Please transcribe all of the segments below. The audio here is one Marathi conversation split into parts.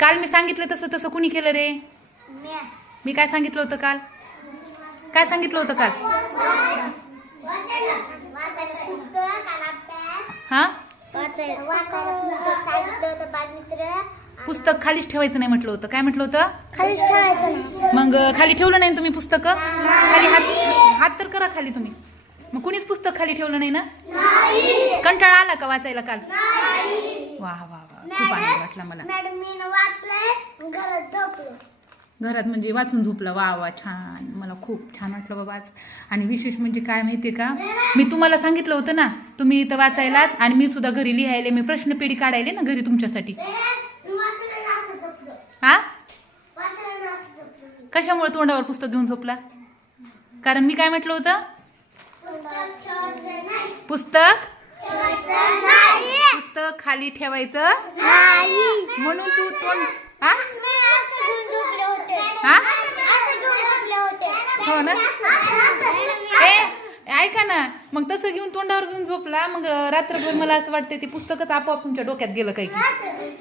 काल मी सांगितलं तसं तसं कुणी केलं रे? मी काय सांगितलं होतं काल? काय सांगितलं होतं काल? हा, पुस्तक खालीच ठेवायचं नाही म्हटलं होतं. काय म्हटलं होतं? खालीच ठेवायचं नाही. मग खाली ठेवलं नाही तुम्ही पुस्तक? खाली हात तर करा खाली तुम्ही. मग कुणीच पुस्तक खाली ठेवलं नाही ना? कंटाळा आला का वाचायला काल? वा वा वा, खूप आनंद वाटला मला. मॅडम मी वाचलंय, घरात झोपलो. घरात म्हणजे वाचून झोपला. वा वा, छान. मला खूप छान वाटलं बाबा आज. आणि विशेष म्हणजे काय माहितीये का, मी तुम्हाला सांगितलं होतं ना तुम्ही इथं वाचायला, आणि मी सुद्धा घरी लिहायले. मी प्रश्नपेढी काढायले ना घरी तुमच्यासाठी. हा, कशामुळे तोंडावर पुस्तक घेऊन झोपला? कारण मी काय म्हटलं होतं? पुस्तक खाली ठेवायचं म्हणून तू तोंड. हा, हो ना. ऐका ना, मग तसं घेऊन तोंडावर घेऊन झोपला. मग रात्रभर मला असं वाटतं ते पुस्तकच आपोआप तुमच्या डोक्यात गेलं काही की.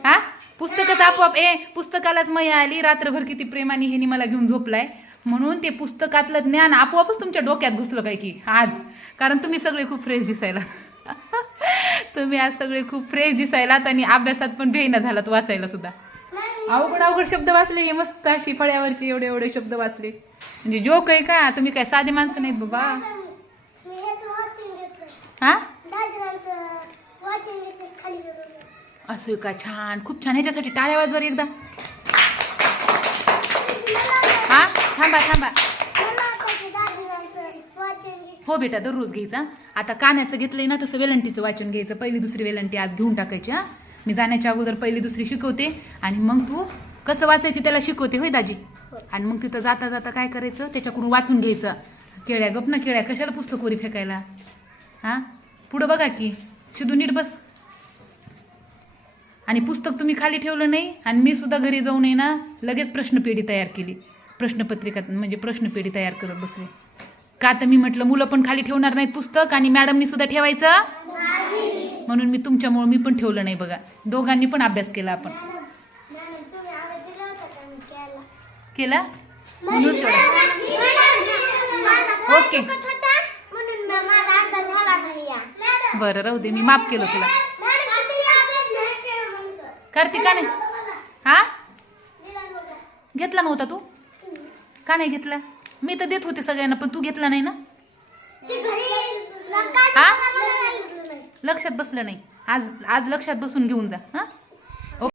हा, पुस्तकच आपोआप. पुस्तकालाच मया आली. रात्रभर किती प्रेमाने ह्यानी मला घेऊन झोपलाय म्हणून ते पुस्तकातलं ज्ञान आपोआपच तुमच्या डोक्यात घुसलं काय की आज. कारण तुम्ही सगळे खूप फ्रेश दिसायला. तुम्ही आज सगळे खूप फ्रेश दिसायलात आणि अभ्यासात पण भेईना झालात, वाचायला सुद्धा. अवघड अवघड शब्द वाचले. हे मस्त अशी फळ्यावरचे एवढे एवढे शब्द वाचले. म्हणजे जोक आहे का? तुम्ही काय साधे माणसं नाहीत बाबा. हा, असं का? छान, खूप छान. ह्याच्यासाठी टाळ्या वाजवा एकदा. हा, थांबा थांबा. हो बेटा, दररोज घ्यायचा. आता कान्याचं घेतलंय ना तसं वेलंटीचं वाचून घ्यायचं. पहिली दुसरी वेलंटी आज घेऊन टाकायची. हा, मी जाण्याच्या अगोदर पहिली दुसरी शिकवते आणि मग तू कसं वाचायचं त्याला शिकवते. होय दाजी? आणि मग तिथं जाता जाता काय करायचं, त्याच्याकडून वाचून घ्यायचं. केळ्या गप ना, केळ्या कशाला पुस्तक वरी फेकायला. हा, पुढं बघा की, शिदू नीट बस. आणि पुस्तक तुम्ही खाली ठेवलं नाही. आणि मी सुद्धा घरी जाऊन आहे ना लगेच प्रश्नपेढी तयार केली. प्रश्नपत्रिका म्हणजे प्रश्नपेढी तयार करत बसले. का तर मी म्हटलं मुलं पण खाली ठेवणार नाहीत पुस्तक आणि मॅडमनी सुद्धा ठेवायचं म्हणून मी तुमच्यामुळे मी पण ठेवलं नाही बघा. दोघांनी पण अभ्यास केला आपण. केला म्हणून ओके. बरं राहू दे, मी माफ केलं तुला. करते का नाही? हा, घेतला नव्हता तू? का नाही घेतला? मी तर देत होते सगळ्यांना, पण तू घेतला नाही ना. हा, लक्षात बसलं नाही. आज लक्षात बसून घेऊन जा. हा.